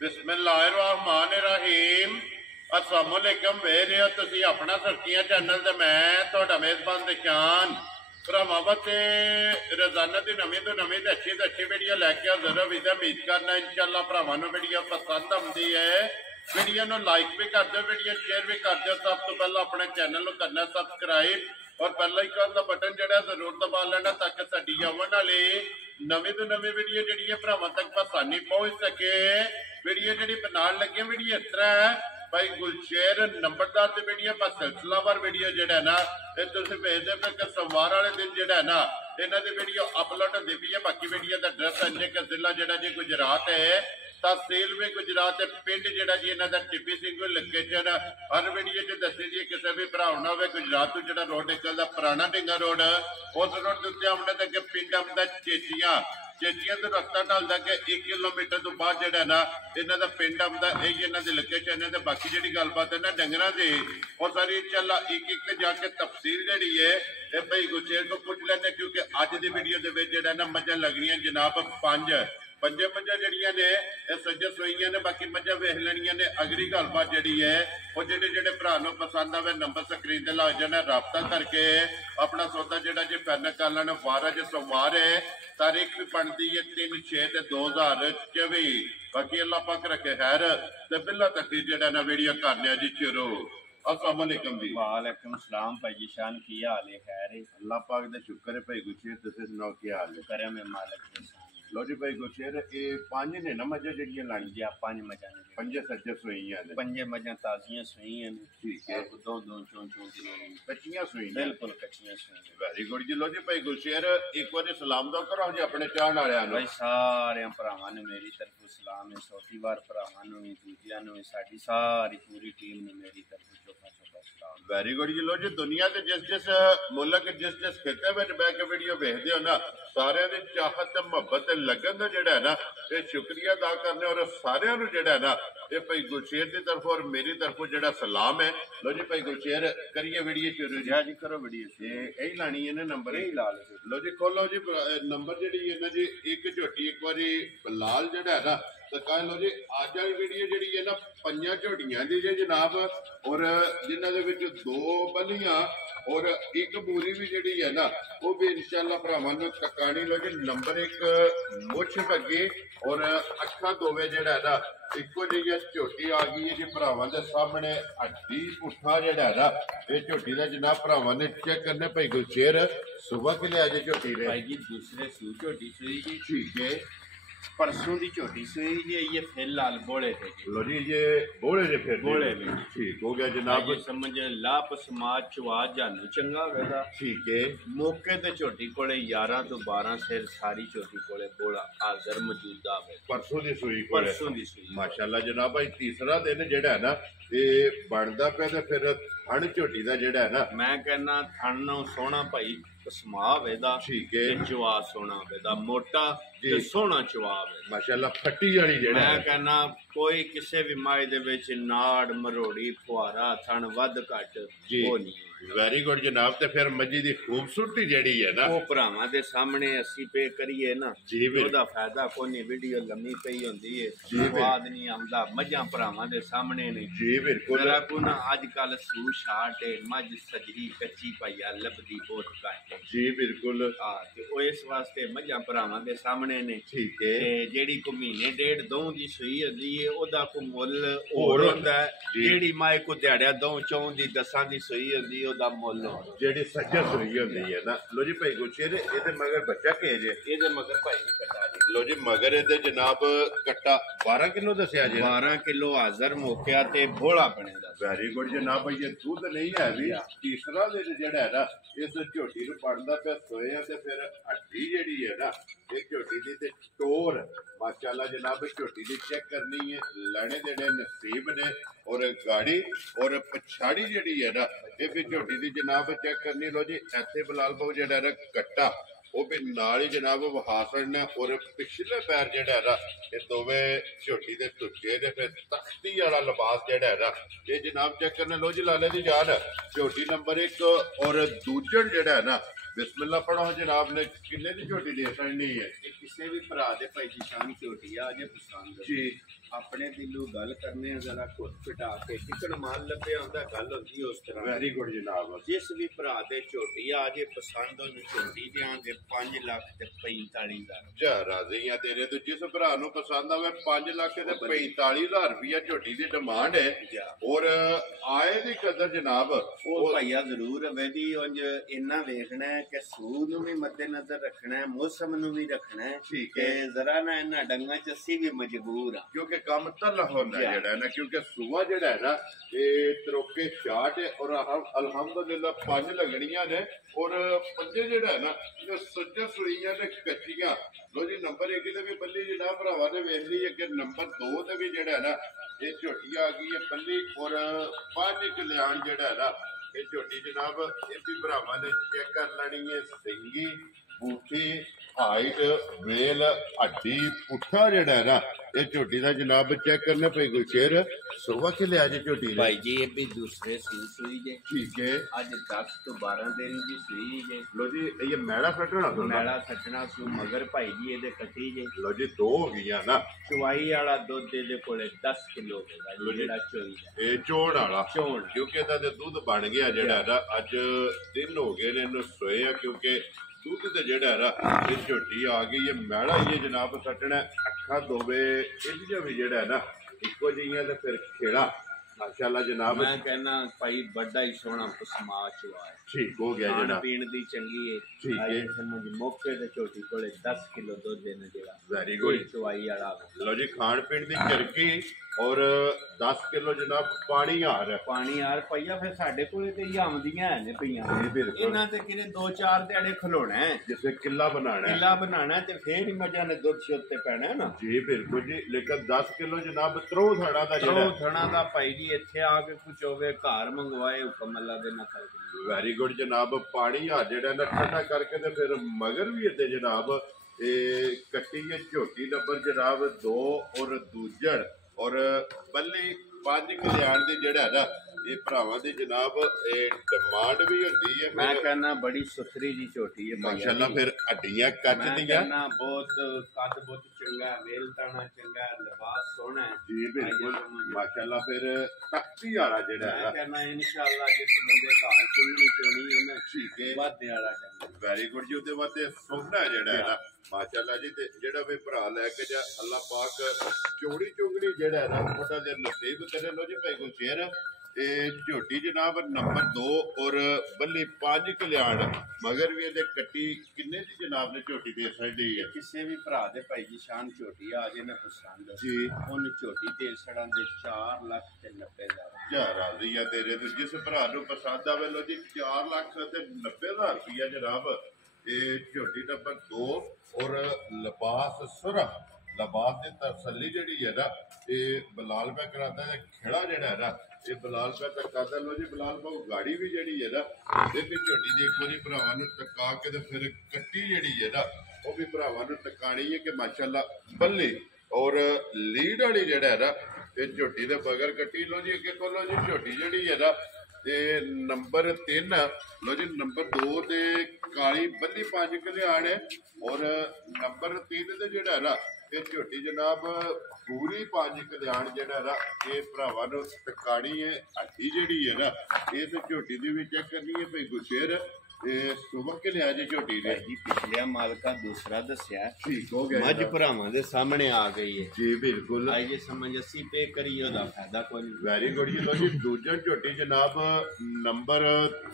बिस्मिल्लाहिर्रहमानिर्रहीम। अस्सलाम वालेकुम। वे रहे हो तुसी अपना सर्कियां चैनल ते मैं तुहाडा मेजबान दिशान भरावां वास्ते रोजाना की नवीं तो नवीं ते अच्छी वीडियो लैके हाजिर होई ते उम्मीद करना इंशाअल्लाह भरावां नूं वीडियो पसंद आउंदी है। वीडियो नूं लाइक भी कर दो, वीडियो शेयर भी कर दो। सब तो पहले अपने चैनल नूं करना सबसक्राइब और बेल आइकन का बटन जिहड़ा जरूर दबा लेना ताकि साडी आउण वाली नवीं तो नवीं वीडियो जिहड़ी है भरावां तक आसानी पहुंच सके। वीडियो जिहड़ी बनाउण लगे वीडियो इस तरह है भाई गुलशेर नंबरदार की वीडियो बस सिलसिलावार वीडियो जिहड़ा ना ये तुसीं भेजदे पे कि सोमवार वाले दिन जिहड़ा ना इन्हां दी वीडियो अपलोड होंदी पई है। बाकी वीडियो का एड्रैस है कि जिला जिहड़ा जी गुजरात है, तहसील भी गुजरात है, पिंड जिहड़ा जी इन्हां दा टिप्पी सिंह लोकेशन हर वीडियो च दसी दी किसी भी भरा ना होवे। गुजरात तो जिहड़ा रोड निकलदा पुराना ढिंगा रोड उस रोड के उत्ते आउणे ते अगे पिंड आउंदा चेचियां तो रस्ता ढलदा कि 1 किलोमीटर तो बाद जिहड़ा ना इन्हां दा पिंड आउंदा। यही इन्हां दी लोकेशन है। बाकी जिहड़ी गलबात है ना डंगरां दी और सारी इंशाअल्लाह एक एक ते जाके तफसील जिहड़ी है ये भाई गुलशेर को पूछ लेने क्योंकि अज दी वीडियो दे विच जिहड़ा ना मझां लगणियां जनाब पंजे मझां जिहड़ियां ने सज्जे सोईयां ने। बाकी मझां वेख लैणियां ने। अगली गलबात जिहड़ी है वो जिहड़े भरा नूं पसंद आवे नंबर स्क्रीन ते लग जाना, राबता करके अपना सौदा जिहड़ा जी फाइनल कर लेना। 12 सोमवार है, तारीख भी बनती है 3/6/2024। बाकी अल्लाह पाक रखे खैर ते बिल्ला तक जिहड़ा ना वीडियो करने जी शुरू। अस्सलाम वालेकुम जी। वालेकुम सलाम भाई जी शान, की हाल है? खैर है, अल्लाह पाक दा शुक्र है भाई गुलशेर, तुसीं सुनाओ की हाल है? करम है मालिक दे। लो जी भाई गुलशेर ये 5 ने ना मझां जिहड़ियां लाणी जी 5 मझां ने, 5 सज्जे सोईयां ने, 5 मझां ताजियां सोईयां ने। ठीक है, दो चों दिनों कच्चियां सोईयां, बिल्कुल कच्चियां सोईयां। वेरी गुड जी। लो जी भाई गुलशेर एक बार सलाम दो करो जी अपने चाहण वालियां नूं। भाई सारे भरावां नूं मेरी तरफों सलाम है। चौथी बार भरावां नूं भी दूजियां नूं साडी सारी पूरी टीम नूं मेरी तरफों चौथा सलाम। वेरी गुड जी। लो जी दुनिया के जिस मुल्क जिस खिते में बह के वीडियो देखते हो ना सारे की चाहत मुहब्बत लगन का जिहड़ा है ना ये शुक्रिया अदा करने और सारिਆਂ ਨੂੰ जिहड़ा है ना ये भाई गुलशेर की तरफ और मेरी तरफों जिहड़ा सलाम है। लो जी भाई गुलशेर करिए वीडियो शुरू जी। जी करो वीडियो यही लानी है ना नंबर यही ला लो। लो जी खोलो जी नंबर जिहड़ी है ना जी एक झोटी एक बारी लाल जिहड़ा है ना तो कह लो जी अज वाली वीडियो जिहड़ी है ना 5 झोटियां दी जी जनाब और जिन्हां दे विच 2 बलियां और एक बूरी भी जिहड़ी है ना वो भी इंशाअल्लाह भरावां नूं तकाणी। लो जी नंबर 1 मुछ बग्गी और अखा दोवे जिहड़ा है ना इको जी झोटी आ गई है जी भरावां दे सामने। हड्डी पुट्ठा जिहड़ा है ना ये झोटी दा जनाब भरावां ने चेक करने भाई गुलशेर सुबह के लिया जी झोटी ने भाई जी दूसरे सू झोटी सुई जी, ठीक है, परसों की झोटी सुई जी। ये फिर लाल बोले थे जी। लो जी ये बोले जे फिर बोले में ठीक हो गया जनाब। ये समझ लाप समाज चवा जानू चंगा वेदा। ठीक है, मौके ते झोटी कोले 11 तो 12 सिर सारी झोटी कोले बोला हाजर मौजूदा है। परसों दी सुई को परसों दी सुई माशाअल्लाह जनाब। भाई तीसरा दिन जिहड़ा है ना ये बनदा पे ते फिर थण झोटी दा जिहड़ा है ना मैं कहना थण नूं सोहना भाई कसमा वेदा। ठीक है, चवा सोहना वेदा मोटा ते सोहना चवा वेदा माशाअल्लाह फट्टी वाली जिहड़ा मैं कहना कोई किसी भी माई दे विच नाड़ मरोड़ी फुहारा थण वध घट वो नहीं। वेरी गुड जनाब। ते फिर मजी दी खूबसूरती जिहड़ी है ना वो भरावां दे सामने असी पे करिए ना जी ओदा फायदा कोई नहीं। वीडियो लम्मी पई होंदी है स्वाद नहीं आंदा। मझां भरावां दे सामने ने जी बिल्कुल। जरा को ना अजकल सू शाट है मझ सजरी कच्ची पाइया लभदी बहुत घट जी बिल्कुल। हां ते ओ इस वास्ते मझां भरावां दे सामने ने। ठीक है, ते जेड़ी को महीने डेढ़ दो दी सुई होंदी है ओदा को मुੱਲ होर हुंदा है। जेड़ी माए को दिहाड़िया दो चौं दी 10 दी सुई होंदी ओदा मुੱਲ जेडी सज्जा सुई होंदी है ना। लो जी भाई गुलशेर इहदे मगर बच्चा के जे ਇਹਦੇ मगर भाई जी कटा जी। लो जी मगर इहदे जनाब कट्टा 12 किलो दसिया जी। 12 किलो हाजर मोकिया ते भोला बने दा। वेरी गुड जनाब। भाई ये दूध नहीं है भी तीसरा दिन जिहड़ा है ना इस झोटी नूं पड़दा पे सोया ते फिर हड्डी जिहड़ी है ना ये झोटी दी ते टोर माशाअल्लाह जनाब झोटी दी चेक करनी है। लैने देने नसीब ने और गाड़ी और पछाड़ी जिहड़ी है ना ये भी झोटी दी जनाब चेक करनी। लो जी इत्थे बिलाल भाऊ जिहड़ा है कट्टा वो भी नाल ही जनाब वहा छड़ना और पिछले पैर जिहड़ा है ना ये दोवे झोटी दे तुक्के ने फिर तख्ती वाला लिबास जिहड़ा है ना ये जनाब चेक करना। लो जी लाले दी जान झोटी नंबर 1 और दूजन जिहड़ा है ना बिस्मिल्लाह पढ़ो जनाब ने किन्ने दी झोटी दे सकनी है। किसी भी भरा दे भाई जी शान झोटी आ जे पसंद जी ਆਪਣੇ ਦਿਲੋਂ ਗੱਲ ਕਰਨੇ ਆ ਜ਼ਰਾ ਘੁੱਟ ਘਟਾ ਕੇ ਟਿਕਣ ਮਾਲ ਲੱਭਿਆ ਹੁੰਦਾ ਗੱਲ ਹੁੰਦੀ ਉਸ ਤਰ੍ਹਾਂ ਵੈਰੀ ਗੁੱਡ ਜਨਾਬ। ਜਿਸ ਵੀ ਭਰਾ ਦੇ ਝੋਟੀ ਆ ਜੇ ਪਸੰਦ ਉਹਨੂੰ ਝੋਟੀ ਦਿਆਂਗੇ 5 ਲੱਖ ਤੇ 45,000 ਜਾ ਰਾਜ਼ੀ ਆ ਤੇਰੇ ਤੋਂ। ਜਿਸ ਭਰਾ ਨੂੰ ਪਸੰਦ ਆਵੇ 5 ਲੱਖ ਤੇ 45,000 ਰੁਪਇਆ ਝੋਟੀ ਦੀ ਡਿਮਾਂਡ ਹੈ। ਔਰ ਆਏ ਦੀ ਕਦਰ ਜਨਾਬ ਉਹ ਭਾਈਆ ਜ਼ਰੂਰ ਵੇਦੀ ਉਂਝ ਇੰਨਾ ਵੇਖਣਾ ਹੈ ਕਿ ਸੂਦ ਨੂੰ ਵੀ ਮੱਦੇਨਜ਼ਰ ਰੱਖਣਾ ਹੈ, ਮੌਸਮ ਨੂੰ ਵੀ ਰੱਖਣਾ ਹੈ। ਠੀਕ ਹੈ। ਜ਼ਰਾ ਨਾ ਇਹਨਾਂ ਡੰਗਾਂ ਚ ਅਸੀਂ ਵੀ ਮਜਬੂਰ ਆ ਕਿਉਂਕਿ ਕੰਮ ਤਲਾ ਹੁੰਦਾ ਜਿਹੜਾ ਨਾ, ਕਿਉਂਕਿ ਸੂਆ ਜਿਹੜਾ ਹੈ ਨਾ ਇਹ ਤਰੋਕੇ 66 ਹੈ ਔਰ ਅਲਹਮਦੁਲਿਲਾ 5 ਲੱਗਣੀਆਂ ਨੇ ਔਰ ਪੰਜੇ ਜਿਹੜਾ ਹੈ ਨਾ ਇਹ ਸੱਜਾ ਸੁਈਆਂ ਤੇ ਕੱਚੀਆਂ। ਲੋ ਜੀ ਨੰਬਰ 1 ਤੇ ਵੀ ਬੱਲੀ ਜਿਹੜਾ ਭਰਾਵਾ ਨੇ ਵੇਖ ਲਈ ਕਿ ਨੰਬਰ 2 ਤੇ ਵੀ ਜਿਹੜਾ ਹੈ ਨਾ ਇਹ ਝੋਟੀ ਆ ਗਈ ਹੈ ਬੱਲੀ ਔਰ 5 ਕਲਿਆਣ ਜਿਹੜਾ ਹੈ ਨਾ ਇਹ ਝੋਟੀ ਜਨਾਬ ਇਹ ਵੀ ਭਰਾਵਾਂ ਨੇ ਚੈੱਕ ਕਰ ਲੈਣੀ ਹੈ। ਸਿੰਗੀ ਬੂਥੀ ਹਾਈਟ ਵੇਲ ਹੱਡੀ ਪੁੱਠਾ ਜਿਹੜਾ ਹੈ ਨਾ ਇਹ ਝੋਟੀ ਦਾ ਜਨਾਬ ਚੈੱਕ ਕਰਨਾ ਪਈ ਕੋਈ ਸ਼ੇਰ ਸੁਬਹ ਕੇ ਲਿਆ ਜੀ ਝੋਟੀ ਭਾਈ ਜੀ ਇਹ ਵੀ ਦੂਸਰੇ ਸੂਈ ਜੇ ਠੀਕ ਹੈ। ਅੱਜ 10 ਤੋਂ 12 ਦਿਨ ਦੀ ਸੂਈ ਜੇ। ਲੋ ਜੀ ਇਹ ਮੈਲਾ ਸੱਟਣਾ ਮੈਲਾ ਸੱਜਣਾ ਸੂ ਮਗਰ ਭਾਈ ਜੀ ਇਹਦੇ ਕੱਟੀ ਜੇ। ਲੋ ਜੀ 2 ਹੋ ਗਈਆਂ ਨਾ। ਚੁਆਈ ਵਾਲਾ ਦੁੱਧ ਇਹਦੇ ਕੋਲੇ 10 ਕਿਲੋ ਹੋਵੇਗਾ ਜਿਹੜਾ ਚੋਈ ਦਾ ਇਹ ਚੋਣ ਵਾਲਾ ਚੋਣ ਕਿਉਂਕਿ ਇਹਦਾ ਤੇ ਦੁੱਧ ਬਣ ਗਿਆ ਜਿਹੜਾ ਨਾ ਅੱਜ ਦਿਨ ਹੋ ਗਏ ਨੇ ਇਹਨੂੰ ਸੋਏ ਆ ਕਿਉਂਕਿ ਦੁੱਧ ਤੇ ਜਿਹੜਾ ਨਾ ਇਹ ਝੋਟੀ ਆ ਗਈ ਹੈ ਮੈਲਾ ਹੀ ਹੈ ਜਨਾਬ ਸੱਟਣਾ ਅੱਖਾਂ ਦੋਵੇ ਇਹਦੀਆਂ ਵੀ ਜਿਹੜਾ ਨਾ ਇੱਕੋ ਜਿਹੀਆਂ ਤੇ ਫਿਰ ਖੇੜਾ ਮਾਸ਼ਾਅੱਲਾ ਜਨਾਬ। ਮੈਂ ਕਹਿੰਦਾ ਭਾਈ ਵੱਡਾ ਹੀ ਸੋਹਣਾ ਪਸਮਾ ਚੁਆ ਹੈ। ਠੀਕ ਹੋ ਗਿਆ ਖਾਣ ਜਿਹੜਾ ਪੀਣ ਦੀ ਚੰਗੀ ਹੈ। ਠੀਕ ਹੈ। ਸਮਝ ਮੌਕੇ ਤੇ ਝੋਟੀ ਕੋਲੇ 10 ਕਿਲੋ ਦੁੱਧ ਦੇਣਾ ਜਿਹੜਾ ਵੈਰੀ ਗੁੱਡ ਚੁਆਈ ਵਾਲਾ। ਲੋ ਜੀ ਖਾਣ ਪੀਣ ਦੀ ਚਰਕੀ ਔਰ 10 ਕਿਲੋ ਜਨਾਬ ਪਾਣੀ ਆ ਰਿਹਾ ਪਾਣੀ ਯਾਰ ਪਈਆ ਫਿਰ ਸਾਡੇ ਕੋਲੇ ਤੇ ਹੀ ਆਉਂਦੀਆਂ ਨੇ ਪਈਆਂ ਇਹਨਾਂ ਤੇ ਕਿਨੇ 2-4 ਦਿਹਾੜੇ ਖਲੋਣਾ ਹੈ ਜਿਵੇਂ ਕਿੱਲਾ ਬਣਾਣਾ ਕਿੱਲਾ ਬਣਾਣਾ ਤੇ ਫੇਰ ਹੀ ਮਜਾ ਨੇ ਦੁੱਧ ਸ਼ੁੱਧ ਤੇ ਪੈਣਾ ਨਾ ਜੀ ਬਿਲਕੁਲ ਜੀ। ਲੇਕਿਨ 10 ਕਿਲੋ ਜਨਾਬ ਤਰੋ ਥੜਾ ਦਾ ਜਿਹੜਾ ਥਣਾ ਦਾ ਭਾਈ ਜੀ ਇੱਥੇ ਆ ਕੇ ਕੁਝ ਹੋਵੇ ਘਰ ਮੰਗਵਾਏ ਹੁਕਮ ਅੱਲਾ ਦੇ ਨਾ ਕਰਕੇ। ਵੈਰੀ ਗੁੱਡ ਜਨਾਬ। ਪਾਣੀ ਆ ਜਿਹੜਾ ਨਾ ਠੰਡਾ ਕਰਕੇ ਤੇ ਫਿਰ ਮਗਰ ਵੀ ਇੱਥੇ ਜਨਾਬ ਇਹ ਕੱਟੀ ਹੈ ਝੋਟੀ ਨੰਬਰ ਜਨਾਬ 2 ਔਰ ਦੂਜੜ ਔਰ ਬੱਲੀ 5 ਕਲਿਆਣ ਦੇ ਜਿਹੜਾ ਨਾ ਇਹ ਭਰਾਵਾਂ ਦੀ ਜਨਾਬ ਇਹ ਡਿਮਾਂਡ ਵੀ ਹੁੰਦੀ ਹੈ। ਮੈਂ ਕਹਿੰਦਾ ਬੜੀ ਸੁਥਰੀ ਜੀ ਝੋਟੀ ਹੈ ਮਾਸ਼ਾਅੱਲਾ। ਫਿਰ ਹੱਡੀਆਂ ਕੱਚ ਦੀਆਂ ਬਹੁਤ ਕੱਦ ਬਹੁਤ ਚੰਗਾ ਵੇਲ ਤਾਣਾ ਚੰਗਾ ਲਿਬਾਸ ਸੋਹਣਾ ਹੈ ਜੀ ਬਿਲਕੁਲ ਮਾਸ਼ਾਅੱਲਾ। ਫਿਰ ਤਖਤੀ ਵਾਲਾ ਜਿਹੜਾ ਮੈਂ ਕਹਿੰਦਾ ਇਨਸ਼ਾਅੱਲਾ ਜਿਸ ਬੰਦੇ ਘਰ ਚੁੰਨੀ ਚੋਣੀ ਉਹਨਾਂ ਠੀਕ ਹੈ ਵਾਧੇ ਵਾਲਾ ਡੰਗਰ ਵੈਰੀ ਗੁੱਡ ਜੀ। ਉਹਦੇ ਵਾਸਤੇ ਸੋਹਣਾ ਜਿਹੜਾ ਹੈ ਨਾ ਮਾਸ਼ਾਅੱਲਾ ਜੀ। ਤੇ ਜਿਹੜਾ ਵੀ ਭਰਾ ਲੈ ਕੇ ਜਾ ਅੱਲਾ ਪਾਕ ਚੌੜੀ ਚੁੰਗੜੀ ਜਿਹੜਾ ਹੈ ਨਾ ਉਹਦਾ ਦੇ ਨਸੀਬ ਕਰੇ। ਲੋ ਜੀ ਭਾਈ ਕੋ ਸ਼ੇਰ ਇਹ ਝੋਟੀ ਜਨਾਬ ਨੰਬਰ 2 ਔਰ ਬੱਲੀ 5 ਕਲਿਆਣ ਮਗਰ ਵੀ ਇਹਦੇ ਕੱਟੀ ਕਿੰਨੇ ਦੀ ਜਨਾਬ ਨੇ ਝੋਟੀ ਦੇ ਸਕਦੀ ਹੈ। ਕਿਸੇ ਵੀ ਭਰਾ ਦੇ ਭਾਈ ਜੀ ਸ਼ਾਨ ਝੋਟੀ ਆ ਜੇ ਨਾ ਪਸੰਦ ਜੀ ਉਹਨੂੰ ਝੋਟੀ ਦੇ ਸੜਾਂ ਦੇ 4,90,000 ਜਾ ਰਾਜ਼ੀ ਆ ਤੇਰੇ ਤੋਂ। ਜਿਸ ਭਰਾ ਨੂੰ ਪਸੰਦ ਆਵੇ ਲੋ ਜੀ 4,90,000 ਰੁਪਇਆ ਜਨਾਬ ਇਹ ਝੋਟੀ ਨੰਬਰ 2 ਔਰ ਲਿਬਾਸ ਸੁਰਖ ਲਿਬਾਸ ਦੀ ਤਸੱਲੀ ਜਿਹੜੀ ਹੈ ਨਾ ਇਹ ਬਲਾਲ ਪੈ ਕਰਾਦਾ ਹੈ। ਖੇੜਾ ਜਿਹੜਾ ਹੈ ਨਾ ਇਹ ਬਲਾਲ ਪੈ ਤੱਕਾਦਾ। ਲੋ ਜੀ ਬਲਾਲ ਬਾਬੂ ਗਾੜੀ ਵੀ ਜਿਹੜੀ ਹੈ ਨਾ ਇਹ ਵੀ ਝੋਟੀ ਦੀ ਇੱਕ ਵਾਰੀ ਭਰਾਵਾਂ ਨੂੰ ਟਕਾ ਕੇ ਤੇ ਫਿਰ ਕੱਟੀ ਜਿਹੜੀ ਹੈ ਨਾ ਉਹ ਵੀ ਭਰਾਵਾਂ ਨੂੰ ਟਕਾਣੀ ਹੈ ਕਿ ਮਾਸ਼ਾਅੱਲਾ ਬੱਲੀ ਔਰ ਲੀਡ ਵਾਲੀ ਜਿਹੜਾ ਹੈ ਨਾ ਇਹ ਝੋਟੀ ਦੇ ਬਗਰ ਕੱਟੀ। ਲੋ ਜੀ ਅੱਗੇ ਕੋਲੋਂ ਜੀ ਝੋਟੀ ਜਿਹੜੀ ਹੈ ਨਾ ਤੇ ਨੰਬਰ 3 ਲੋ ਜੀ ਨੰਬਰ 2 ਤੇ ਕਾਲੀ ਬੱਲੀ 5 ਕਲਿਆਣ ਹੈ ਔਰ ਨੰਬਰ 3 ਤੇ ਜਿਹੜਾ ਹੈ ਨਾ ਇਹ ਝੋਟੀ ਜਨਾਬ ਪੂਰੀ 5 ਕਲਿਆਣ ਜਿਹੜਾ ਨਾ ਇਹ ਭਰਾਵਾਂ ਨੂੰ ਟਕਾਣੀ ਹੈ। ਹੱਡੀ ਜਿਹੜੀ ਹੈ ਨਾ ਇਸ ਝੋਟੀ ਦੀ ਵੀ ਚੈੱਕ ਕਰਨੀ ਹੈ ਭਈ ਗੁਸ਼ੇਰ ਇਹ ਸੁਬਹ ਕੇ ਲਿਆ ਜੀ ਝੋਟੀ ਨੇ ਜੀ ਪਿਛਲੇ ਮਾਲਕਾ ਦੂਸਰਾ ਦੱਸਿਆ ਠੀਕ ਹੋ ਗਿਆ ਮੱਝ ਭਰਾਵਾਂ ਦੇ ਸਾਹਮਣੇ ਆ ਗਈ ਹੈ ਜੀ ਬਿਲਕੁਲ। ਆਈ ਜੇ ਸਮਝ ਅਸੀਂ ਪੇ ਕਰੀ ਉਹਦਾ ਫਾਇਦਾ ਕੋਈ ਨਹੀਂ। ਵੈਰੀ ਗੁੱਡ ਜੀ। ਲੋ ਜੀ ਦੂਜਾ ਝੋਟੀ ਜਨਾਬ ਨੰਬਰ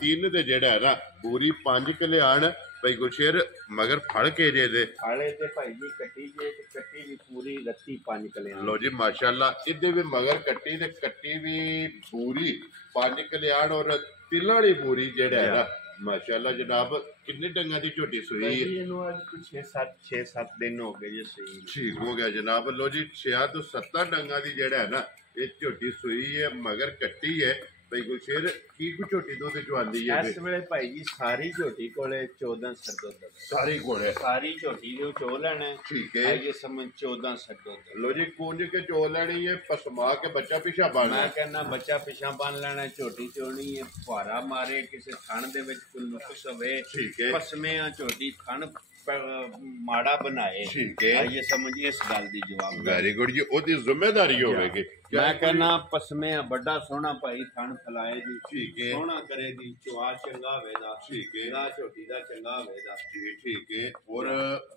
3 ਤੇ ਜਿਹੜਾ ਹੈ ਨਾ ਪੂਰੀ 5 ਕਲਿਆਣ ਭਾਈ ਗੁਸ਼ੇਰ ਮਗਰ ਫੜ ਕੇ ਜੇ ਦੇ ਖਾਲੇ ਤੇ ਭਾਈ ਜੀ ਕੱਟੀ ਜੇ ਤੇ ਕੱਟੀ ਵੀ ਪੂਰੀ ਰੱਤੀ 5 ਕਲਿਆਣ। ਲੋ ਜੀ ਮਾਸ਼ਾਅੱਲਾ ਇਹਦੇ ਵੀ ਮਗਰ ਕੱਟੀ ਤੇ ਕੱਟੀ ਵੀ ਪੂਰੀ 5 ਕਲਿਆਣ ਔਰ ਤਿਲਾਂ ਵਾਲੀ ਪੂਰੀ ਜਿਹੜਾ ਹੈ ਨਾ ਮਾਸ਼ਾਅੱਲਾ ਜਨਾਬ। ਕਿੰਨੇ ਡੰਗਾਂ ਦੀ ਝੋਟੀ ਸੂਈ ਹੈ ਇਹਨੂੰ ਅੱਜ ਕੁਛ 6-7 ਦਿਨ ਹੋ ਗਏ ਜੀ ਸੂਈ ਠੀਕ ਹੋ ਗਿਆ ਜਨਾਬ। ਲੋ ਜੀ 6 ਤੋਂ 7 ਡੰਗਾਂ ਦੀ ਜਿਹੜਾ ਹੈ ਨਾ ਇਹ ਝੋਟੀ ਸੂਈ ਹੈ ਮਗਰ ਕੱਟੀ ਹੈ ਭਾਈ ਗੁਲਸ਼ੇਰ। ਕੀ ਕੁ ਝੋਟੀ ਦੁੱਧ ਚਵਾਉਂਦੀ ਹੈ ਇਸ ਵੇਲੇ ਭਾਈ ਜੀ ਸਾਰੀ ਝੋਟੀ ਕੋਲੇ 14 ਦੁੱਧ ਸਾਰੀ ਕੋਲੇ ਸਾਰੀ ਝੋਟੀ ਦੇ ਚੋ ਲੈਣਾ ਠੀਕ ਹੈ। ਇਹ ਸਮਝ 14 ਦੁੱਧ। ਲੋ ਜੀ ਕੁੰਜ ਕੇ ਚੋ ਲੈਣੀ ਹੈ ਪਸਮਾ ਕੇ ਬੱਚਾ ਪਿਛਾ ਬਣ ਮੈਂ ਕਹਿੰਦਾ ਬੱਚਾ ਪਿਛਾ ਬੰਨ ਲੈਣਾ ਝੋਟੀ ਚੋਣੀ ਹੈ ਫੁਹਾਰਾ ਮਾਰੇ ਕਿਸੇ ਥਣ ਦੇ ਵਿੱਚ ਕੋਈ ਨੁਕਸ ਹੋਵੇ ਠੀਕ ਹੈ। ਪਸਮੇ ਆ ਝੋਟੀ ਥਣ ਮਾੜਾ ਬਣਾਏ ਠੀਕ ਹੈ। ਇਹ ਸਮਝ ਇਸ ਗੱਲ ਦੀ ਜਵਾਬ ਵੈਰੀ ਗੁੱਡ ਜੀ, ਉਹਦੀ ਜ਼ਿੰਮੇਵਾਰੀ ਹੋਵੇਗੀ। ਮੈਂ ਕਹਿੰਦਾ ਪਸਮੇ ਵੱਡਾ ਸੋਹਣਾ ਭਾਈ ਥਣ ਫਲਾਏ ਜੀ, ਠੀਕ ਹੈ ਸੋਹਣਾ ਕਰੇ ਦੀ ਚੁਆ ਚੰਗਾ ਹੋਵੇਗਾ, ਠੀਕ ਹੈ ਦਾ ਝੋਟੀ ਦਾ ਚੰਗਾ ਹੋਵੇਗਾ ਜੀ, ਠੀਕ ਹੈ। ਔਰ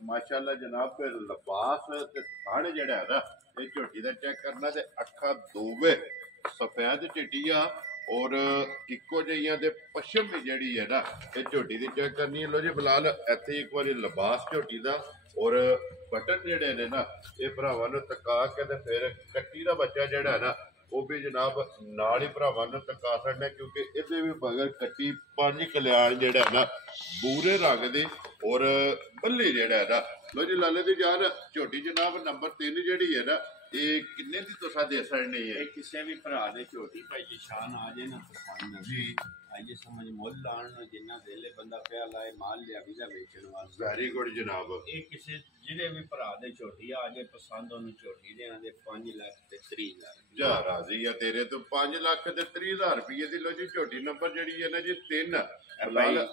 ਮਾਸ਼ਾਅੱਲਾ ਜਨਾਬ ਫਿਰ ਲਿਬਾਸ ਤੇ ਥਣ ਜਿਹੜਾ ਹੈ ਨਾ ਇਹ ਝੋਟੀ ਦਾ ਚੈੱਕ ਕਰਨਾ ਤੇ ਅੱਖਾਂ ਦੋਵੇਂ ਸਫੈਦ ਚਿੱਟੀ ਆ ਔਰ ਇੱਕੋ ਜਿਹੀਆਂ ਤੇ ਪਸ਼ਮ ਵੀ ਜਿਹੜੀ ਹੈ ਨਾ ਇਹ ਝੋਟੀ ਦੀ ਚੈੱਕ ਕਰਨੀ ਹੈ। ਲੋ ਜੀ ਬਿਲਾਲ ਇੱਥੇ ਇੱਕ ਵਾਰੀ ਲਿਬਾਸ ਝੋਟੀ ਦਾ ਔਰ ਬਟਨ ਜਿਹੜੇ ਨੇ ਨਾ ਇਹ ਭਰਾਵਾਂ ਨੂੰ ਤਕਾ ਕੇ ਤੇ ਫਿਰ ਕੱਟੀ ਦਾ ਬੱਚਾ ਜਿਹੜਾ ਹੈ ਨਾ ਉਹ ਵੀ ਜਨਾਬ ਨਾਲ ਹੀ ਭਰਾਵਾਂ ਨੂੰ ਤਕਾ ਛੱਡਣਾ, ਕਿਉਂਕਿ ਇਹਦੇ ਵੀ ਮਗਰ ਕੱਟੀ ਪੰਜ ਕਲਿਆਣ ਜਿਹੜਾ ਹੈ ਨਾ ਬੂਰੇ ਰੰਗ ਦੇ ਔਰ ਬੱਲੀ ਜਿਹੜਾ ਹੈ ਨਾ। ਲੋ ਜੀ ਲਾਲੇ ਦੀ ਜਾਨ ਝੋਟੀ ਜਨਾਬ ਨੰਬਰ 3 ਜਿਹੜੀ ਹੈ ਨਾ ਇਹ ਕਿੰਨੇ ਦੀ ਤੁਸਾਂ ਦੇ ਸਕਣੀ ਹੈ? ਇਹ ਕਿਸੇ ਵੀ ਭਰਾ ਦੇ ਝੋਟੀ ਭਾਈ ਜੀ ਸ਼ਾਨ ਆ ਜੇ ਨਾ ਪਸੰਦ ਜੀ ਆਈਏ ਸਮਝ ਮੁੱਲ ਲਾਣ ਨੂੰ ਜਿੰਨਾ ਵੇਲੇ ਬੰਦਾ ਪਿਆ ਲਾਏ ਮਾਲ ਲਿਆ ਵੀ ਦਾ ਵੇਚਣ ਵਾਸਤੇ। ਵੈਰੀ ਗੁੱਡ ਜਨਾਬ। ਇਹ ਕਿਸੇ ਜਿਹੜੇ ਵੀ ਭਰਾ ਦੇ ਝੋਟੀ ਆ ਜੇ ਪਸੰਦ ਉਹਨੂੰ ਝੋਟੀ ਦੇਣਾ ਦੇ 5 ਲੱਖ ਤੇ 30 ਹਜ਼ਾਰ ਜਾ ਰਾਜ਼ੀ ਆ ਤੇਰੇ ਤੋਂ 5 ਲੱਖ ਤੇ 30,000 ਰੁਪਏ ਦੀ। ਲੋ ਜੀ ਝੋਟੀ ਨੰਬਰ ਜਿਹੜੀ ਹੈ ਨਾ ਜੀ 3 ਫਿਲਹਾਲ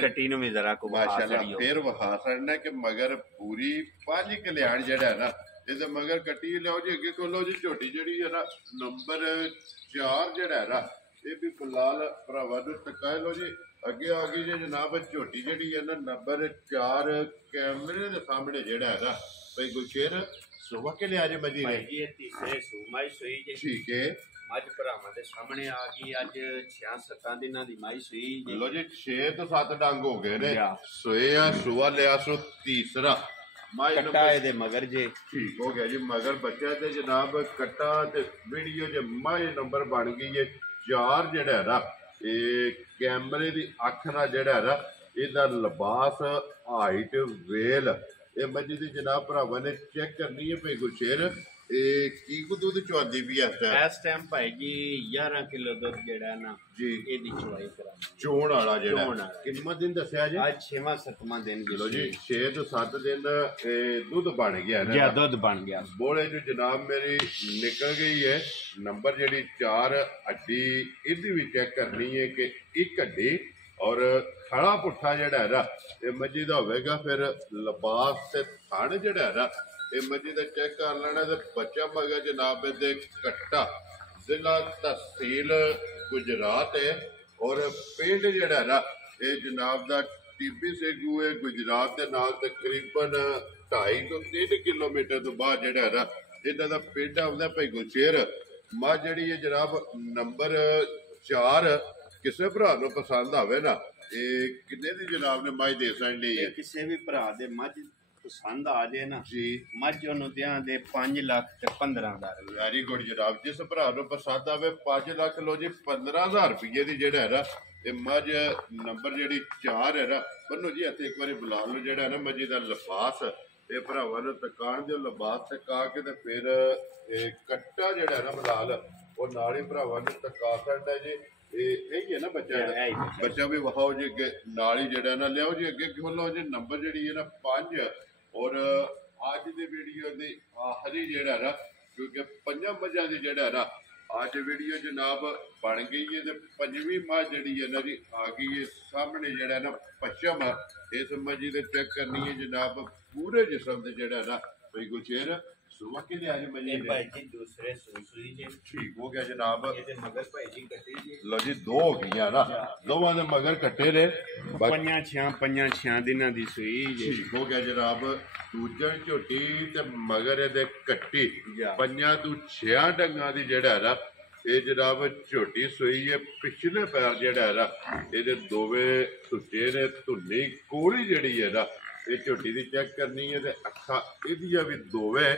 ਕੱਟੀ ਨੂੰ ਵੀ ਜ਼ਰਾ ਕੋ ਮਾਸ਼ਾਅੱਲਾ ਫੇਰ ਵਹਾ ਛੜਨਾ ਕਿ ਮਗਰ ਪੂਰੀ 5 ਕਲਿਆਣ ਜਿਹੜਾ ਹੈ ਨਾ ਇਹਦੇ ਮਗਰ ਕੱਟੀ ਲਿਆਓ ਜੀ। ਅੱਗੇ ਕੋਲੋ ਜੀ ਝੋਟੀ ਜਿਹੜੀ ਹੈ ਨਾ ਨੰਬਰ 4 ਜਿਹੜਾ ਹੈ ਨਾ ਇਹ ਵੀ ਫਿਲਹਾਲ ਭਰਾਵਾਂ ਨੂੰ ਤੱਕਾ ਲੋ ਜੀ। ਅੱਗੇ ਆ ਗਈ ਜੀ ਜਨਾਬ ਝੋਟੀ ਜਿਹੜੀ ਹੈ ਨਾ ਨੰਬਰ 4 ਕੈਮਰੇ ਦੇ ਸਾਹਮਣੇ ਜਿਹੜਾ ਹੈ ਨਾ ਭਈ ਗੁਲਸ਼ੇਰ ਸੁਬਹ ਕੇ ਲਿਆ ਜੇ ਮਜੀ ਨੇ ਭਾਈ ਇਹ ਤੀਸਰੇ ਸੂਮਾਈ ਸੋਈ ਜੀ, ਠੀਕ ਹੈ। ਅੱਜ ਭਰਾਵਾਂ ਦੇ ਸਾਹਮਣੇ ਆ ਗਈ, ਅੱਜ 6-7 ਦਿਨਾਂ ਦੀ ਮਾਈ ਸੋਈ ਜੀ। ਲੋ ਜੀ 6 ਤੋਂ 7 ਡੰਗ ਹੋ ਗਏ ਨੇ ਜਾ। ਸੋਏ ਆ ਸੁਆ ਲਿਆ ਸੋ ਤੀਸਰਾ ਮਾਈ ਕੱਟਾ ਇਹਦੇ ਮਗਰ ਜੇ ਠੀਕ ਹੋ ਗਿਆ ਜੀ ਮਗਰ ਬੱਚਾ ਤੇ ਜਨਾਬ ਕੱਟਾ ਤੇ ਵੀਡੀਓ ਜੇ ਮਾਈ ਨੰਬਰ ਬਣ ਗਈ ਹੈ 4 ਜਿਹੜਾ ਹੈ ਨਾ ਇਹ ਕੈਮਰੇ ਦੀ ਅੱਖ ਨਾਲ ਜਿਹੜਾ ਹੈ ਨਾ ਇਹਦਾ ਲਿਬਾਸ ਹਾਈਟ ਵੇਲ ਇਹ ਮੱਝ ਦੀ ਜਨਾਬ ਭਰਾਵਾਂ ਨੇ ਚੈੱਕ ਕਰਨੀ ਹੈ ਭਈ ਗੁਰਸ਼ੇਰ ਇਹ ਕੀ ਕੁ ਦੁੱਧ ਚੁਆਦੀ ਵੀ ਹੈ ਇਸ ਟਾਈਮ ਭਾਈ ਜੀ 11 ਕਿਲੋ ਦੁੱਧ ਜਿਹੜਾ ਨਾ ਜੀ ਇਹਦੀ ਚੁਆਈ ਕਰਾਂਗੇ ਚੋਣ ਵਾਲਾ ਚੋਣ ਜਿਹੜਾ ਵਾਲਾ। ਕਿੰਨਾ ਦਿਨ ਦੱਸਿਆ ਜੀ? ਅੱਜ 6ਵਾਂ-7ਵਾਂ ਦਿਨ ਲੋ ਜੀ 6 ਤੋਂ 7 ਦਿਨ ਇਹ ਦੁੱਧ ਬਣ ਗਿਆ ਨਾ ਜਾਂ ਦੁੱਧ ਬਣ ਗਿਆ। ਬੋਲੇ ਜੋ ਜਨਾਬ ਮੇਰੀ ਨਿਕਲ ਗਈ ਹੈ ਨੰਬਰ ਜਿਹੜੀ 4 ਹੱਡੀ ਇਹਦੀ ਵੀ ਚੈੱਕ ਕਰਨੀ ਹੈ ਕਿ ਇੱਕ ਹੱਡੀ ਔਰ ਖੜਾ ਪੁੱਠਾ ਜਿਹੜਾ ਹੈ ਨਾ ਇਹ ਮੱਝੀ ਦਾ ਹੋਵੇਗਾ। ਫਿਰ ਲਿਬਾਸ ਤੇ ਥਣ ਜਿਹੜਾ ਹੈ ਨਾ ਇਹ ਮੱਝੀ ਦਾ ਚੈੱਕ ਕਰ ਲੈਣਾ ਤੇ ਬੱਚਾ ਮਗਾ ਜਨਾਬ ਇਹਦੇ ਕੱਟਾ ਜ਼ਿਲ੍ਹਾ ਤਹਿਸੀਲ ਗੁਜਰਾਤ ਹੈ ਔਰ ਪਿੰਡ ਜਿਹੜਾ ਨਾ ਇਹ ਜਨਾਬ ਦਾ ਟੀਪੀ ਸੇਗੂ ਹੈ ਗੁਜਰਾਤ ਦੇ ਨਾਲ ਤਕਰੀਬਨ 2.5 ਤੋਂ 3 ਕਿਲੋਮੀਟਰ ਤੋਂ ਬਾਅਦ ਜਿਹੜਾ ਹੈ ਨਾ ਇਹਨਾਂ ਦਾ ਪਿੰਡ ਆਉਂਦਾ ਭਾਈ ਗੁਲਸ਼ੇਰ। ਮੱਝ ਜਿਹੜੀ ਹੈ ਜਨਾਬ ਨੰਬਰ 4 ਕਿਸੇ ਭਰਾ ਨੂੰ ਪਸੰਦ ਆਵੇ ਨਾ ਇਹ ਕਿੰਨੇ ਦੀ ਜਨਾਬ ਨੇ ਮੱਝ ਦੇ ਸਕਦੀ ਹੈ? ਕਿਸੇ ਵੀ ਭਰਾ ਦੇ ਮੱਝ ਪਸੰਦ ਆ ਜੇ ਨਾ ਜੀ ਮੱਝ ਉਹਨੂੰ ਦਿਆਂ ਦੇ 5 ਲੱਖ ਤੇ 15,000 ਵੈਰੀ ਗੁੱਡ ਜਨਾਬ। ਜਿਸ ਭਰਾ ਨੂੰ ਪਸੰਦ ਆਵੇ 5 ਲੱਖ ਲੋ ਜੀ 15,000 ਰੁਪਏ ਦੀ ਜਿਹੜਾ ਹੈ ਨਾ ਇਹ ਮੱਝ ਨੰਬਰ ਜਿਹੜੀ 4 ਹੈ ਨਾ ਬੰਨੋ ਜੀ ਇੱਥੇ ਇੱਕ ਵਾਰੀ ਬੁਲਾ ਲਓ ਜਿਹੜਾ ਹੈ ਨਾ ਮੱਝੀ ਦਾ ਲਿਬਾਸ ਇਹ ਭਰਾਵਾਂ ਨੂੰ ਤਕਾਣ ਦੇ ਲਿਬਾਸ ਤਕਾ ਕੇ ਤੇ ਫਿਰ ਇਹ ਕੱਟਾ ਜਿਹੜਾ ਹੈ ਨਾ ਬਲਾਲ ਉਹ ਨਾਲ ਹੀ ਭਰਾਵਾਂ ਨੂੰ ਤਕਾ ਸਕਦਾ ਜੀ। ਇਹ ਹੀ ਹੈ ਨਾ ਬੱਚਾ ਵੀ ਵਹਾਓ ਜੀ ਅੱਗੇ ਨਾਲ ਹੀ ਜਿਹੜਾ ਨਾ ਲਿਆਓ ਜੀ ਅੱਗੇ ਖੋਲੋ ਜੀ ਨੰਬਰ ਜਿਹੜੀ ਹੈ ਨਾ 5 ਔਰ ਅੱਜ ਦੀ ਵੀਡੀਓ ਦੀ ਆਖਰੀ ਜਿਹੜਾ ਨਾ ਕਿਉਂਕਿ 5 ਮੱਝਾਂ ਦੀ ਜਿਹੜਾ ਨਾ ਅੱਜ ਵੀਡੀਓ ਜਨਾਬ ਬਣ ਗਈ ਹੈ ਤੇ 5ਵੀਂ ਮੱਝ ਜਿਹੜੀ ਹੈ ਨਾ ਜੀ ਆ ਗਈ ਹੈ ਸਾਹਮਣੇ ਜਿਹੜਾ ਨਾ ਪੱਛਮ ਇਸ ਮੱਝੀ ਦੇ ਚੈੱਕ ਕਰਨੀ ਹੈ ਜਨਾਬ ਪੂਰੇ ਜਿਸਮ ਦੇ ਜਿਹੜਾ ਨਾ ਬਈ ਗੁਲਸ਼ੇਰ ਸੁਬਹ ਕੇ ਲਈ ਅੱਜ ਮੱਝੀ ਇਹ ਭਾਈ ਜੀ ਦੂਸਰੇ ਸੂਈ ਜੇ ਠੀਕ ਹੋ ਗਿਆ ਜਨਾਬ। ਇਹਦੇ ਮਗਰ ਭਾਈ ਜੀ ਕੱਟੀ ਜੀ ਲੋ ਜੀ 2 ਹੋ ਗਈਆਂ ਨਾ ਦੋਵਾਂ ਦੇ ਮਗਰ ਕੱਟੇ ਨੇ 5-6 ਦਿਨਾਂ ਦੀ ਸੂਈ ਜੇ ਠੀਕ ਹੋ ਗਿਆ ਜਨਾਬ। ਦੂਜਣ ਝੋਟੀ ਤੇ ਮਗਰ ਇਹਦੇ ਕੱਟੀ 5 ਤੋਂ 6 ਡੰਗਾਂ ਦੀ ਜਿਹੜਾ ਹੈ ਨਾ ਇਹ ਜਨਾਬ ਝੋਟੀ ਸੂਈ ਹੈ। ਪਿਛਲੇ ਪੈਰ ਜਿਹੜਾ ਹੈ ਨਾ ਇਹਦੇ ਦੋਵੇਂ ਸੁੱਚੇ ਨੇ ਧੁੰਨੀ ਕੋਲੀ ਜਿਹੜੀ ਹੈ ਨਾ ਇਹ ਝੋਟੀ ਦੀ ਚੈੱਕ ਕਰਨੀ ਹੈ ਤੇ ਅੱਖਾਂ ਇਹਦੀਆਂ ਵੀ ਦੋਵੇਂ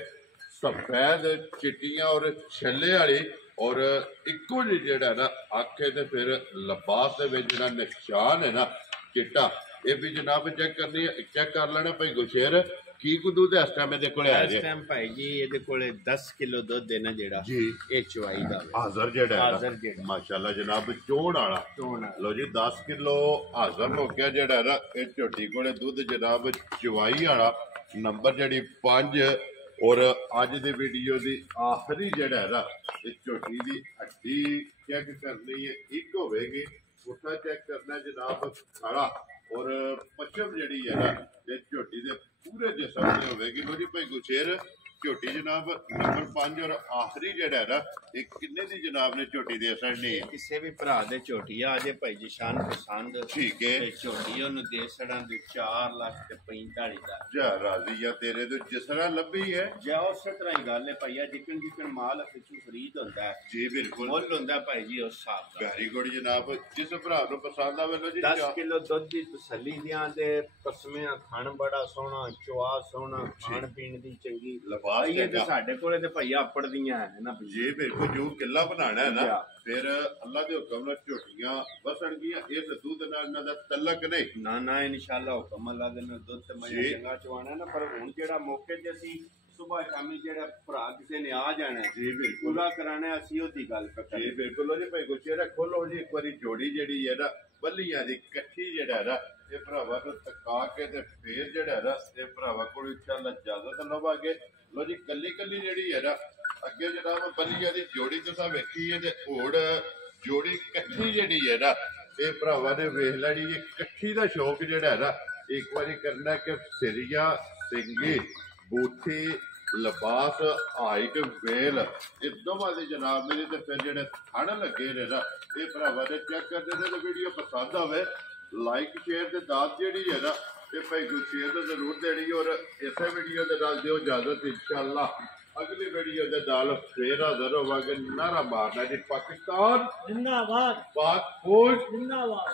ਸਫੈਦ ਚਿੱਟੀਆਂ ਔਰ ਛੱਲੇ ਵਾਲੀ ਔਰ ਇੱਕੋ ਜਿਹੀ ਜਿਹੜਾ ਨਾ ਆਖੇ ਤੇ ਫਿਰ ਲਿਬਾਸ ਦੇ ਵਿੱਚ ਜਿਹੜਾ ਨਿਸ਼ਾਨ ਹੈ ਨਾ ਚਿੱਟਾ ਇਹ ਵੀ ਜਨਾਬ ਚੈੱਕ ਕਰਨੀ ਹੈ ਚੈੱਕ ਕਰ ਲੈਣਾ ਭਾਈ ਗੁਲਸ਼ੇਰ ਕੀ ਕੁ ਦੁੱਧ ਇਸ ਟਾਈਮ ਇਹਦੇ ਕੋਲੇ ਆ ਇਸ ਟਾਈਮ ਭਾਈ ਜੀ ਇਹਦੇ ਕੋਲੇ 10 ਕਿਲੋ ਦੁੱਧ ਦੇਣਾ ਜਿਹੜਾ ਜੀ ਇਹ ਚੁਆਈ ਦਾ ਹਾਜ਼ਰ ਜਿਹੜਾ ਹਾਜ਼ਰ ਜਿਹੜਾ ਮਾਸ਼ਾਅੱਲਾ ਜਨਾਬ ਚੋਣ ਵਾਲਾ ਲੋ ਜੀ 10 ਕਿਲੋ ਹਾਜ਼ਰ ਹੋ ਗਿਆ ਜਿਹੜਾ ਨਾ ਇਹ ਝੋਟੀ ਕੋਲੇ ਦੁੱਧ ਜਨਾਬ ਚਵਾਈ ਵਾਲਾ ਨੰਬਰ ਜਿਹੜੀ 5 ਔਰ ਅੱਜ ਦੀ ਵੀਡੀਓ ਦੀ ਆਖਰੀ ਜਿਹੜਾ ਹੈ ਨਾ ਇਹ ਝੋਟੀ ਦੀ ਹੱਡੀ ਚੈੱਕ ਕਰਨੀ ਹੈ ਇੱਕ ਹੋਵੇਗੀ ਪੁੱਠਾ ਚੈੱਕ ਕਰਨਾ ਜਨਾਬ ਖੜਾ ਔਰ ਪੱਛਮ ਜਿਹੜੀ ਹੈ ਨਾ ਇਹ ਝੋਟੀ ਦੇ ਪੂਰੇ ਜਿਸਮ ਤੇ ਹੋਵੇਗੀ। ਲੋ ਜੀ ਭਾਈ ਗੁਰਸ਼ੇਰ ਝੋਟੀ ਜਨਾਬ ਨੰਬਰ 5 ਔਰ ਆਖਰੀ ਜਿਹੜਾ ਹੈ ਨਾ ਇਹ ਕਿੰਨੇ ਦੀ ਜਨਾਬ ਨੇ ਝੋਟੀ ਦੇ ਅਸੜਨੀ ਹੈ? ਕਿਸੇ ਵੀ ਭਰਾ ਦੇ ਝੋਟੀ ਆ ਜੇ ਭਾਈ ਜੀ ਸ਼ਾਨ ਪਸੰਦ ਠੀਕ ਹੈ। ਤੇ ਝੋਟੀ ਉਹਨੂੰ ਦੇ ਸੜਾਂ ਦੀ 4 ਲੱਖ ਤੇ 45 ਦਾ ਜਾ ਰਾਜ਼ੀ ਆ ਤੇਰੇ ਤੋਂ ਜਿਸ ਤਰ੍ਹਾਂ ਲੱਭੀ ਹੈ। ਜੇ ਉਸੇ ਤਰ੍ਹਾਂ ਹੀ ਗੱਲ ਹੈ ਭਾਈਆ ਜਿੱਕਣ ਜਿੱਕਣ ਮਾਲ ਪਿੱਛੋਂ ਖਰੀਦ ਹੁੰਦਾ ਹੈ ਜੀ ਬਿਲਕੁਲ ਮੁੱਲ ਹੁੰਦਾ ਭਾਈ ਜੀ ਉਸ ਹਿਸਾਬ ਦਾ। ਵੈਰੀ ਗੁੱਡ ਜਨਾਬ ਜਿਸ ਭਰਾ ਨੂੰ ਪਸੰਦ ਆਵੇ ਲੋ ਜੀ 10 ਕਿਲੋ ਦੁੱਧ ਦੀ ਤਸੱਲੀ ਦੀਆਂ ਤੇ ਪਸਮਿਆਂ ਖਾਣ ਬੜਾ ਸੋਹਣਾ ਚੁਆ ਸੋਹਣਾ ਖਾਣ ਪੀਣ ਦੀ ਚੰਗੀ ਲਬਾਸ ਇਹ ਤੇ ਸਾਡੇ ਕੋਲੇ ਤੇ ਭਈਆ ਆਪੜਦੀਆਂ ਹੈ ਨਾ ਜੀ ਬਿਲਕੁਲ ਜੋ ਕਿੱਲਾ ਬਣਾਣਾ ਹੈ ਨਾ ਫਿਰ ਅੱਲਾ ਦੇ ਹੁਕਮ ਨਾਲ ਝੋਟੀਆਂ ਵਸਣਗੀਆਂ। ਇਸ ਦੁੱਧ ਨਾਲ ਇਹਨਾਂ ਦਾ ਤਲਕ ਨਹੀਂ ਨਾ ਇਨਸ਼ਾਅੱਲਾ ਹੁਕਮ ਅੱਲਾ ਦੇ ਨਾਲ ਦੁੱਧ ਤੇ ਮੈਂ ਚੰਗਾ ਚਵਾਣਾ ਨਾ। ਪਰ ਹੁਣ ਜਿਹੜਾ ਮੌਕੇ ਤੇ ਅਸੀਂ ਸੁਬਾਹ ਸ਼ਾਮੀ ਜਿਹੜਾ ਭਰਾ ਕਿਸੇ ਨੇ ਆ ਜਾਣਾ ਜੀ ਬਿਲਕੁਲ ਪੂਰਾ ਕਰਾਣਾ ਅਸੀਂ ਉਹਦੀ ਗੱਲ ਕਰਾਂਗੇ। ਜੀ ਬਿਲਕੁਲ ਜੀ ਭਾਈ ਗੁਰਸ਼ੇਰ ਖੋਲੋ ਜੀ ਇੱਕ ਵਾਰੀ ਜੋੜੀ ਜਿਹੜੀ ਹੈ ਨਾ ਬੱਲੀਆਂ ਦੀ ਇਕੱਠੀ ਜਿਹੜਾ ਨਾ ਇਹ ਭਰਾਵਾ ਨੂੰ ਤਕਾ ਕੇ ਤੇ ਫੇਰ ਜਿਹੜਾ ਨਾ ਇਹ ਭਰਾਵਾ ਕੋਲ ਚੱਲ ਇਜਾਜ਼ਤ ਲਵਾਂਗੇ। ਲੋ ਜੀ ਕੱਲੀ ਕੱਲੀ ਜਿਹੜੀ ਹੈ ਨਾ ਅੱਗੇ ਜਨਾਬ ਬੱਲੀਆਂ ਦੀ ਜੋੜੀ ਤੁਸੀਂ ਵੇਖੀ ਹੈ ਤੇ ਹੋੜ ਜੋੜੀ ਇਕੱਠੀ ਜਿਹੜੀ ਹੈ ਨਾ ਇਹ ਭਰਾਵਾ ਨੇ ਵੇਖ ਲੈਣੀ ਇਹ ਇਕੱਠੀ ਦਾ ਸ਼ੌਕ ਜਿਹੜਾ ਹੈ ਨਾ ਇੱਕ ਵਾਰੀ ਕਰਨਾ ਕਿ ਸਿਰੀਆ ਸਿੰਗੀ ਬੂਥੀ ਲਿਬਾਸ ਹਾਈਟ ਵੇਲ ਇਹ ਦੋਵਾਂ ਦੇ ਜਨਾਬ ਮੇਰੇ ਤੇ ਫਿਰ ਜਿਹੜੇ ਥਣ ਲੱਗੇ ਨੇ ਨਾ ਇਹ ਭਰਾਵਾ ਨੇ ਚੈੱਕ ਕਰਦੇ ਨੇ। ਤੇ ਵੀਡੀਓ ਪਸੰਦ ਆਵੇ ਲਾਈਕ ਸ਼ੇਅਰ ਤੇ ਦਾਤ ਜਿਹੜੀ ਹੈ ਨਾ ਇਹ ਭਾਈ ਗੁਰਸ਼ੇਰ ਤੋਂ ਜ਼ਰੂਰ ਦੇਣੀ। ਔਰ ਇਸੇ ਵੀਡੀਓ ਦੇ ਨਾਲ ਦਿਓ ਇਜਾਜ਼ਤ ਇਨਸ਼ਾਅੱਲਾ ਅਗਲੀ ਵੀਡੀਓ ਦੇ ਨਾਲ ਫੇਰ ਹਾਜ਼ਰ ਹੋਵਾਂਗੇ। ਨਾਰਾ ਮਾਰਨਾ ਜੀ ਪਾਕਿਸਤਾਨ जिंदाबाद ਪਾਕ ਫੌਜ जिंदाबाद।